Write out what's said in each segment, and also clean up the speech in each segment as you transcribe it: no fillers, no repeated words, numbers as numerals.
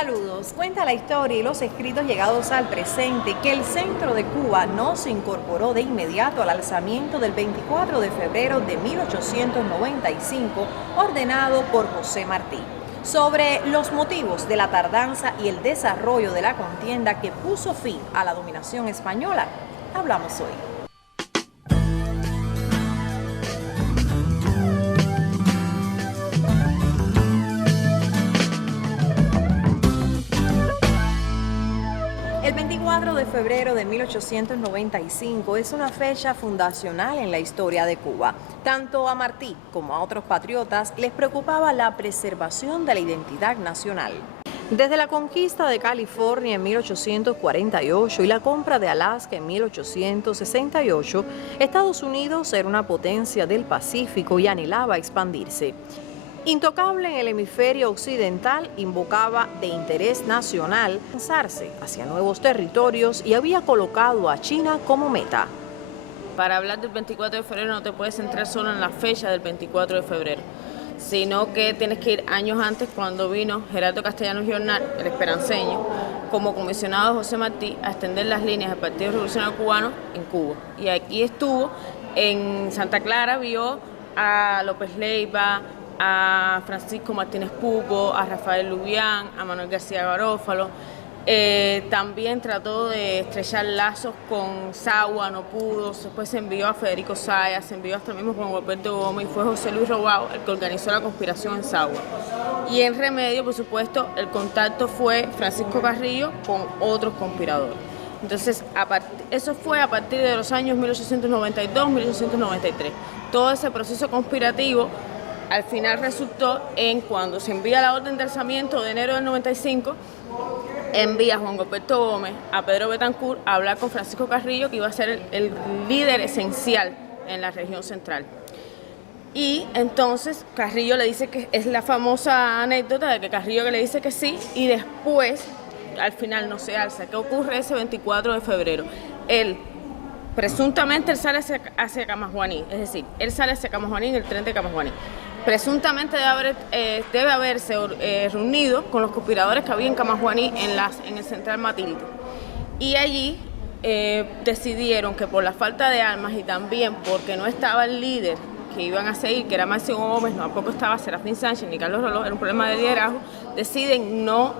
Saludos. Cuenta la historia y los escritos llegados al presente que el centro de Cuba no se incorporó de inmediato al alzamiento del 24 de febrero de 1895, ordenado por José Martí. Sobre los motivos de la tardanza y el desarrollo de la contienda que puso fin a la dominación española, hablamos hoy. El 24 de febrero de 1895 es una fecha fundacional en la historia de Cuba. Tanto a Martí como a otros patriotas les preocupaba la preservación de la identidad nacional. Desde la conquista de California en 1848 y la compra de Alaska en 1868, Estados Unidos era una potencia del Pacífico y anhelaba expandirse. Intocable en el hemisferio occidental, invocaba de interés nacional lanzarse hacia nuevos territorios y había colocado a China como meta. Para hablar del 24 de febrero no te puedes centrar solo en la fecha del 24 de febrero, sino que tienes que ir años antes, cuando vino Gerardo Castellanos Jornal, el esperanceño, como comisionado de José Martí, a extender las líneas del Partido Revolucionario Cubano en Cuba. Y aquí estuvo, en Santa Clara, vio a López Leiva, a Francisco Martínez Pupo, a Rafael Lubián, a Manuel García Garófalo. También trató de estrechar lazos con Sagua, no pudo. Después se envió a Federico Sayas, se envió hasta el mismo Juan Gualberto Gómez, y fue José Luis Robao el que organizó la conspiración en Sagua. Y en Remedio, por supuesto, el contacto fue Francisco Carrillo con otros conspiradores. Entonces, eso fue a partir de los años 1892-1893. Todo ese proceso conspirativo al final resultó en cuando se envía la orden de alzamiento de enero del 95, envía a Juan Gualberto Gómez, a Pedro Betancourt, a hablar con Francisco Carrillo, que iba a ser el líder esencial en la región central. Y entonces Carrillo le dice que es la famosa anécdota de que Carrillo le dice que sí, y después, al final no se alza. ¿Qué ocurre ese 24 de febrero? Presuntamente él sale hacia Camajuaní, es decir, él sale hacia Camajuaní en el tren de Camajuaní. Presuntamente debe haberse reunido con los conspiradores que había en Camajuaní en el Central Matilde. Y allí decidieron que por la falta de armas y también porque no estaba el líder que iban a seguir, que era Máximo Gómez, tampoco estaba Serafín Sánchez ni Carlos Roló, era un problema de liderazgo, deciden no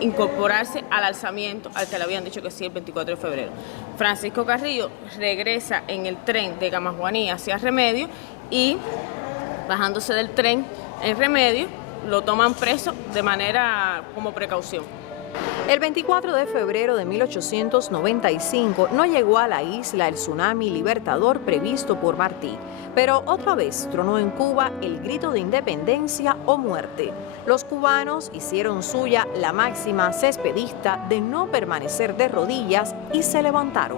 incorporarse al alzamiento al que le habían dicho que sí el 24 de febrero. Francisco Carrillo regresa en el tren de Camajuaní hacia Remedio y, bajándose del tren en Remedio, lo toman preso de manera como precaución. El 24 de febrero de 1895 no llegó a la isla el tsunami libertador previsto por Martí, pero otra vez tronó en Cuba el grito de independencia o muerte. Los cubanos hicieron suya la máxima cespedista de no permanecer de rodillas y se levantaron.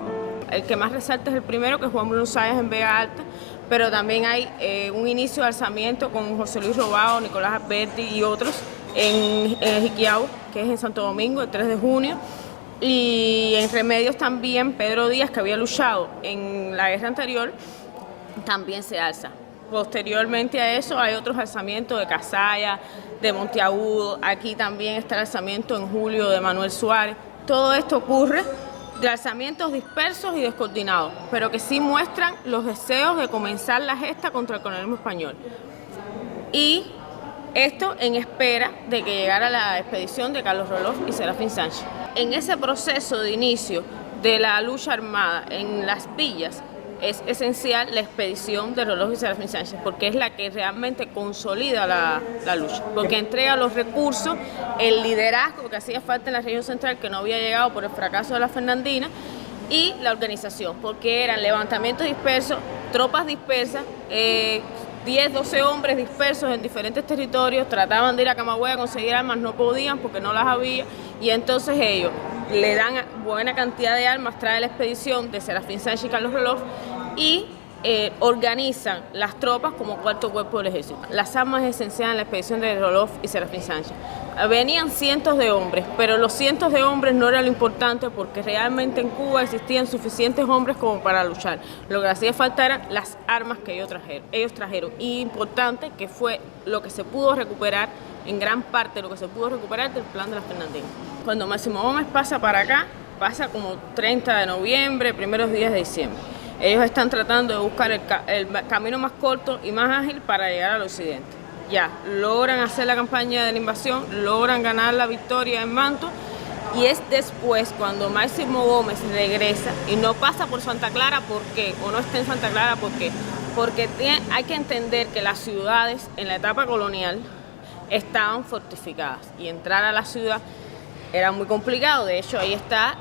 El que más resalta es el primero, que es Juan Bruno Sáenz en Vega Alta, pero también hay un inicio de alzamiento con José Luis Robao, Nicolás Alberti y otros en Jiquiao, que es en Santo Domingo, el 3 de junio. Y en Remedios también Pedro Díaz, que había luchado en la guerra anterior, también se alza. Posteriormente a eso hay otros alzamientos de Casaya, de Monteagudo. Aquí también está el alzamiento en julio de Manuel Suárez. Todo esto ocurre de alzamientos dispersos y descoordinados, pero que sí muestran los deseos de comenzar la gesta contra el colonialismo español. Y esto en espera de que llegara la expedición de Carlos Roloff y Serafín Sánchez. En ese proceso de inicio de la lucha armada en las villas, es esencial la expedición de Roloff y Serafín Sánchez, porque es la que realmente consolida la lucha, porque entrega los recursos, el liderazgo que hacía falta en la región central, que no había llegado por el fracaso de la Fernandina, y la organización, porque eran levantamientos dispersos, tropas dispersas, 10, 12 hombres dispersos en diferentes territorios, trataban de ir a Camagüey a conseguir armas, no podían porque no las había, y entonces ellos le dan buena cantidad de armas, trae la expedición de Serafín Sánchez y Carlos Roloff, y organizan las tropas como cuarto cuerpo del ejército. Las armas esenciales en la expedición de Roloff y Serafín Sánchez. Venían cientos de hombres, pero los cientos de hombres no era lo importante, porque realmente en Cuba existían suficientes hombres como para luchar. Lo que hacía falta eran las armas que ellos trajeron. Y importante, que fue lo que se pudo recuperar en gran parte lo que se pudo recuperar del plan de las Fernandinas. Cuando Máximo Gómez pasa para acá, pasa como 30 de noviembre, primeros días de diciembre. Ellos están tratando de buscar el camino más corto y más ágil para llegar al occidente. Ya, logran hacer la campaña de la invasión, logran ganar la victoria en Manto, y es después cuando Máximo Gómez regresa y no pasa por Santa Clara. ¿Por qué? O no está en Santa Clara, ¿por qué? Porque hay que entender que las ciudades en la etapa colonial estaban fortificadas y entrar a la ciudad era muy complicado. De hecho, ahí está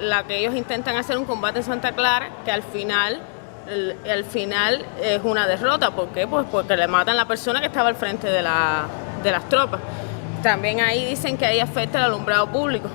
la que ellos intentan hacer un combate en Santa Clara, que al final es una derrota. ¿Por qué? Pues porque le matan a la persona que estaba al frente de las tropas. También ahí dicen que ahí afecta el alumbrado público,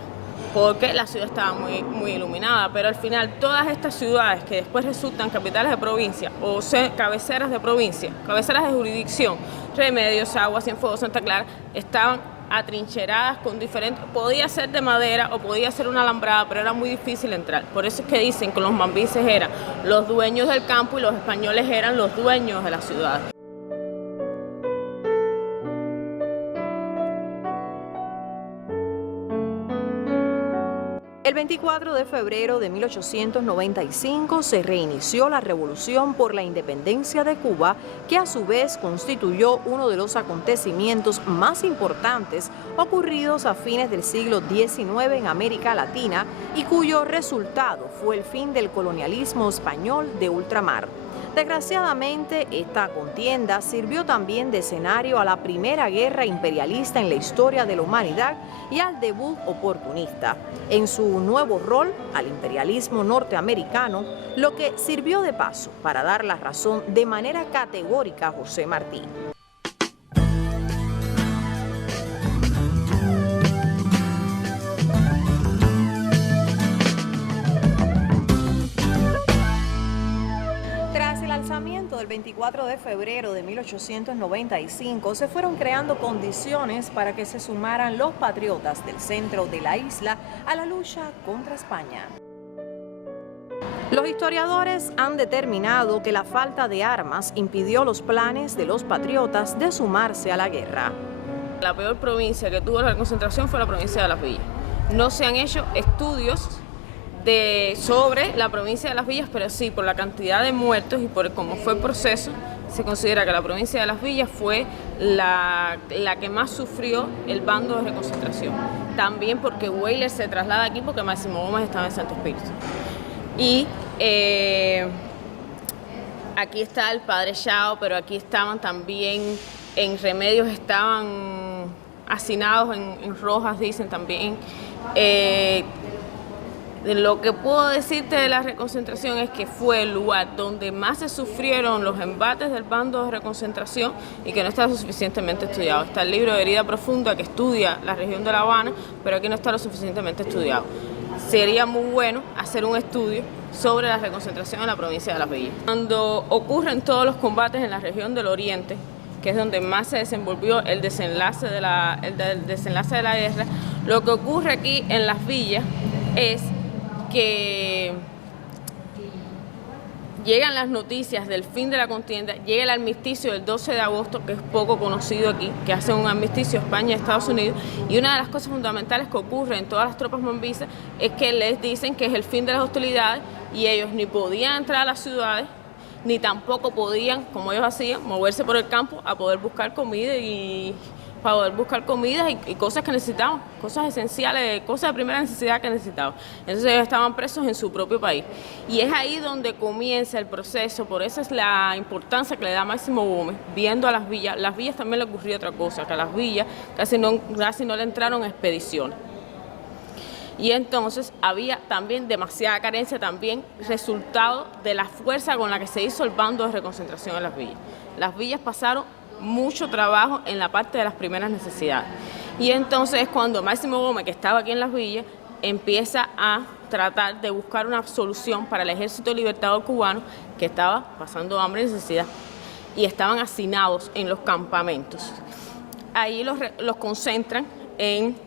porque la ciudad estaba muy iluminada, pero al final todas estas ciudades que después resultan capitales de provincia o cabeceras de provincia, cabeceras de jurisdicción, Remedios, Aguas, Cienfuegos, Santa Clara, estaban atrincheradas con diferentes, podía ser de madera o podía ser una alambrada, pero era muy difícil entrar. Por eso es que dicen que los mambises eran los dueños del campo y los españoles eran los dueños de la ciudad. El 24 de febrero de 1895 se reinició la Revolución por la Independencia de Cuba, que a su vez constituyó uno de los acontecimientos más importantes ocurridos a fines del siglo XIX en América Latina y cuyo resultado fue el fin del colonialismo español de ultramar. Desgraciadamente, esta contienda sirvió también de escenario a la primera guerra imperialista en la historia de la humanidad y al debut oportunista, en su nuevo rol, al imperialismo norteamericano, lo que sirvió de paso para dar la razón de manera categórica a José Martí. Del 24 de febrero de 1895 se fueron creando condiciones para que se sumaran los patriotas del centro de la isla a la lucha contra España. Los historiadores han determinado que la falta de armas impidió los planes de los patriotas de sumarse a la guerra. La peor provincia que tuvo la concentración fue la provincia de Las Villas. No se han hecho estudios sobre la provincia de Las Villas, pero sí, por la cantidad de muertos y por cómo fue el proceso, se considera que la provincia de Las Villas fue la que más sufrió el bando de reconcentración. También porque Weyler se traslada aquí porque Máximo Gómez estaba en Santo Espíritu. Y aquí está el Padre Chao, pero aquí estaban también, en Remedios estaban hacinados en Rojas, dicen también. Lo que puedo decirte de la reconcentración es que fue el lugar donde más se sufrieron los embates del bando de reconcentración y que no está lo suficientemente estudiado. Está el libro de Herida Profunda que estudia la región de La Habana, pero aquí no está lo suficientemente estudiado. Sería muy bueno hacer un estudio sobre la reconcentración en la provincia de Las Villas. Cuando ocurren todos los combates en la región del Oriente, que es donde más se desenvolvió el desenlace de la guerra, lo que ocurre aquí en Las Villas es que llegan las noticias del fin de la contienda, llega el armisticio del 12 de agosto, que es poco conocido aquí, que hacen un armisticio España y Estados Unidos, y una de las cosas fundamentales que ocurre en todas las tropas mambisas es que les dicen que es el fin de las hostilidades y ellos ni podían entrar a las ciudades, ni tampoco podían, como ellos hacían, moverse por el campo a poder buscar comida y cosas que necesitaban, cosas esenciales, cosas de primera necesidad que necesitaban. Entonces ellos estaban presos en su propio país. Y es ahí donde comienza el proceso, por eso es la importancia que le da Máximo Gómez, viendo a Las Villas. Las Villas también le ocurría otra cosa, que a Las Villas casi no le entraron expediciones. Y entonces había también demasiada carencia, también resultado de la fuerza con la que se hizo el bando de reconcentración en Las Villas. Las Villas pasaron mucho trabajo en la parte de las primeras necesidades. Y entonces es cuando Máximo Gómez, que estaba aquí en Las Villas, empieza a tratar de buscar una solución para el Ejército Libertador Cubano, que estaba pasando hambre y necesidad, y estaban hacinados en los campamentos. Ahí los concentran en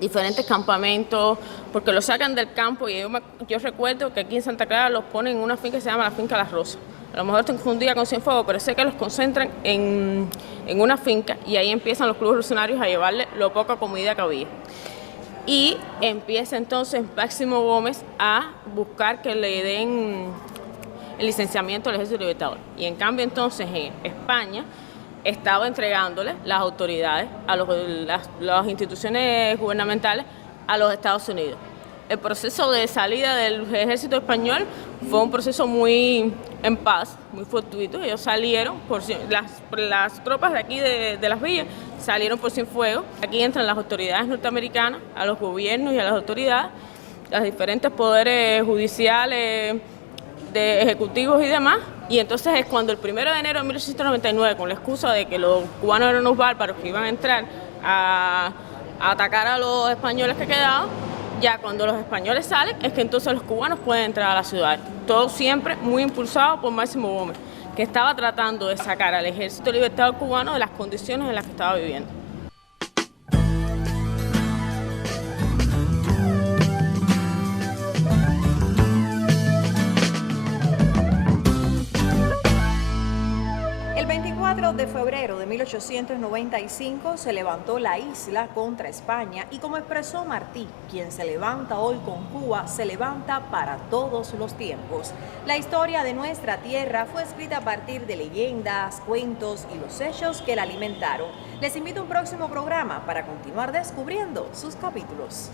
diferentes campamentos, porque los sacan del campo, y yo recuerdo que aquí en Santa Clara los ponen en una finca que se llama la Finca Las Rosas. a lo mejor estoy confundida con Cienfuegos, pero sé que los concentran en una finca y ahí empiezan los clubes revolucionarios a llevarle lo poca comida que había. Y empieza entonces Máximo Gómez a buscar que le den el licenciamiento al Ejército Libertador. Y en cambio entonces en España estaba entregándole las autoridades a las instituciones gubernamentales a los Estados Unidos. El proceso de salida del ejército español fue un proceso muy en paz, muy fortuito. Ellos salieron, las tropas de aquí de las villas salieron por Cienfuegos. Aquí entran las autoridades norteamericanas, a los gobiernos y a las autoridades, los diferentes poderes judiciales, de ejecutivos y demás. Y entonces es cuando el 1 de enero de 1899, con la excusa de que los cubanos eran unos bárbaros que iban a entrar a atacar a los españoles que quedaban, ya cuando los españoles salen es que entonces los cubanos pueden entrar a la ciudad. Todo siempre muy impulsado por Máximo Gómez, que estaba tratando de sacar al Ejército Libertador cubano de las condiciones en las que estaba viviendo. El 24 de febrero de 1895 se levantó la isla contra España y, como expresó Martí, quien se levanta hoy con Cuba, se levanta para todos los tiempos. La historia de nuestra tierra fue escrita a partir de leyendas, cuentos y los hechos que la alimentaron. Les invito a un próximo programa para continuar descubriendo sus capítulos.